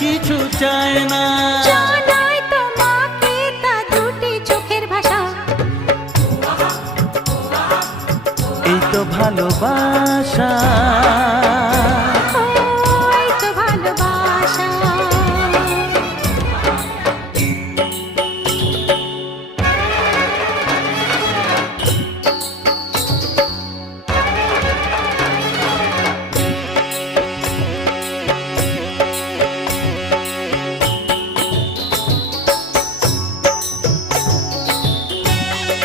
কিছু চায় না। জানাই তোমাকে তা দুটি চোখের ভাষা। এই তো ভালোবাসা।